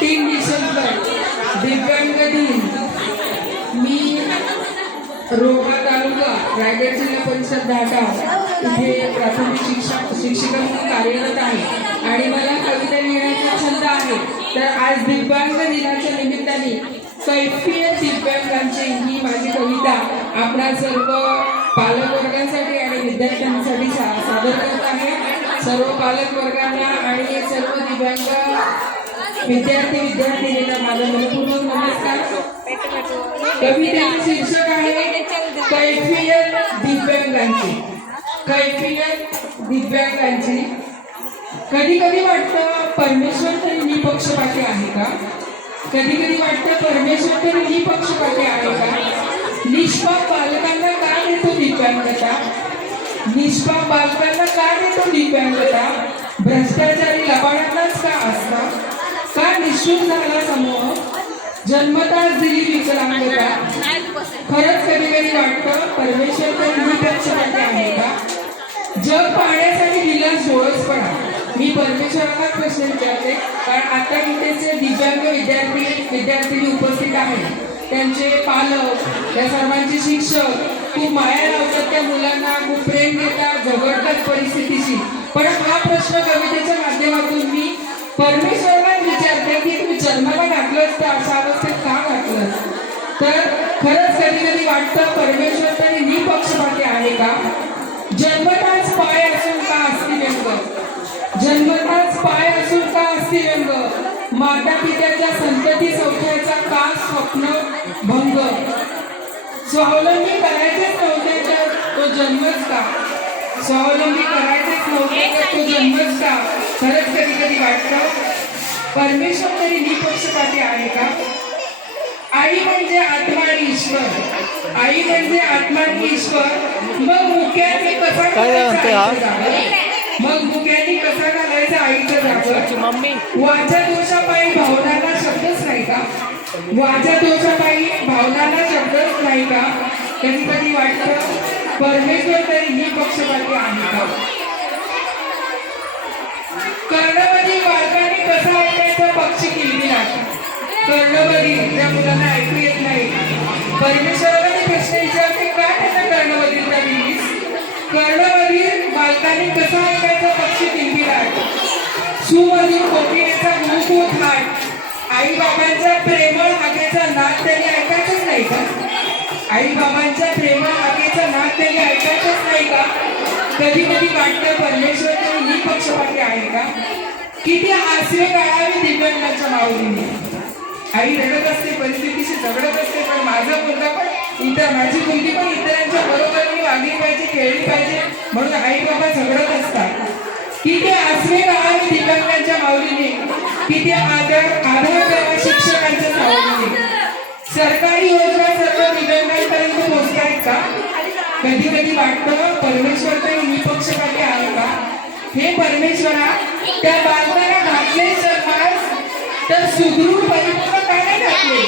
3 डिसेंबर दिव्यांग दिन मी रोहा तालुका रायगड जिल्हा परिषद धाटाव इथे प्राथमिक शिक्षिका म्हणून कार्यरत आहे आणि मला कविता लिहिण्याचा छंद आहे। तर आज दिव्यांग दिनाच्या निमित्ताने कैफियत दिव्यांगांची ही माझी कविता आपणा सर्व पालक वर्गांसाठी आणि विद्यार्थ्यांसाठी सादर करत आहे। सर्व पालक वर्गांना आणि सर्व दिव्यांग विद्यार्थीनींना माझा मनपूर्वक नमस्कार। कवितेचे शीर्षक आहे कैफियत दिव्यांगांची। कैफियत दिव्यांगांची। कधी कधी वाटतं परमेश्वर तरी निपक्षपाती आहे का? कधी कधी वाटतं परमेश्वर तरी निपक्षपाती आहे का? निष्पाप बालकांना का देतो दिव्यांगता? निष्पाप बालकांना का देतो दिव्यांगता? भ्रष्टाचारी लबाडांनाच का असता? का निष्ठूर झाला समूह? जन्मताच दिली विकलांगता? खरंच कधी कधी वाटतं परमेश्वर तरी निपक्षपाती आहे का? जग पाहण्यासाठी दिला सोळसपणा। मी परमेश्वराला प्रश्न विचारते, कारण आता इथे दिव्यांग विद्यार्थी उपस्थित आहेत, त्यांचे पालक, त्या सर्वांचे शिक्षक खूप माया लावतात त्या मुलांना, खूप प्रेम देतात, झगडतात परिस्थितीशी। पण हा प्रश्न कवितेच्या माध्यमातून मी परमेश्वराला विचारते की तुम्ही जन्माला घातलंच तर अशा अवस्थेत का घातलं? तर खरंच कधी कधी वाटतं परमेश्वर तरी निपक्षपाती आहे का? जन्मताच पाय असून का असती व्यंग? जन्मताच पाय असून का असती व्यंग? माता पित्याच्या संतती सौख्याचा का स्वप्न भंग? स्वावलंबी करायचेच नव्हते तर तो जन्मच का? स्वावलंबी करायचेच नव्हते तर तो जन्मच का? खरंच कधी कधी वाटतं परमेश्वर तरी निपक्षपाती आहे का? आई म्हणजे आत्मा आणि ईश्वर। आई म्हणजे आत्मा आणि ईश्वर। मग मुक्याने कसा घालायचा आईचं जागर? वाचा दोषापायी भावनांना शब्दच नाही का? वाचा दोषापायी भावनांना शब्दच नाही का? कधी कधी वाटतं परमेश्वर तरी निपक्षपाती आहे का? कर्णबधी बालकांनी कसं ऐकायचं पक्षी किलबिलाट? कर्णबधी ज्या मुलांना ऐकू येत नाही, परमेश्वराला मी प्रश्न विचारते, काय त्यांना कर्णबधीरता दिलीस? कर्णबधीर बालकांनी कसं ऐकायचं पक्षी किलबिलाट? सुमधुर कोकिळेचा गुळगुळ थाट, आई बाबांच्या प्रेमळ हाकेचा नाद त्यांनी ऐकायचंच नाही का? आई बाबांच्या प्रेमळ हाकेचा नाद त्यांनी ऐकायचंच नाही का? कधी कधी वाटतं परमेश्वर तरी निपक्षपाती आहे का? किती हास्य काढावे दिव्यांगांच्या माऊलीने। आई रडत असते, परिस्थितीशी झगडत असते, पण माझा मुलगा पण माझी मुलगी पण इतरांच्या बरोबरीने वागली पाहिजे, खेळली पाहिजे, म्हणून आई बाबा झगडत असतात। किती आसरे काढावे दिव्यांगांच्या माऊलीने, किती आदर करावा शिक्षकांच्या सावलीने। सरकारी योजना सर्व दिव्यांगांपर्यंत पोहोचतायत का? कधी कधी वाटतं परमेश्वर तरी निपक्षपाती आहे का? हे परमेश्वरा, त्या बालकाला घातले तर सुदृढ परिपूर्ण का नाही घातले?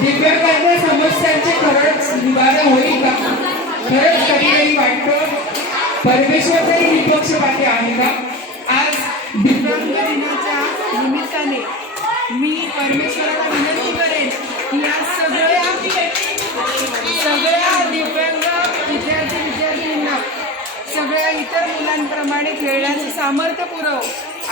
दिव्यांगांच्या समस्यांचे खरंच निवारण होईल का? खरंच कधी कधी वाटतं परमेश्वर तरी निपक्षपाती आहे का? आज दिव्यांग दिनाच्या निमित्ताने मी परमेश्वराला विनंती करेन की या सगळ्या दिव्यांग विद्यार्थींना सगळ्या इतर मुलांप्रमाणे खेळण्याचं सामर्थ्य पुरव,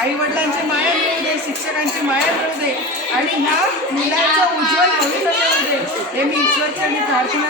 आई वडिलांची माया मिळू दे, शिक्षकांची माया मिळू दे आणि ह्या मुलांचं उज्ज्वल भविष्य मिळू दे, हे मी ईश्वरचरणी प्रार्थना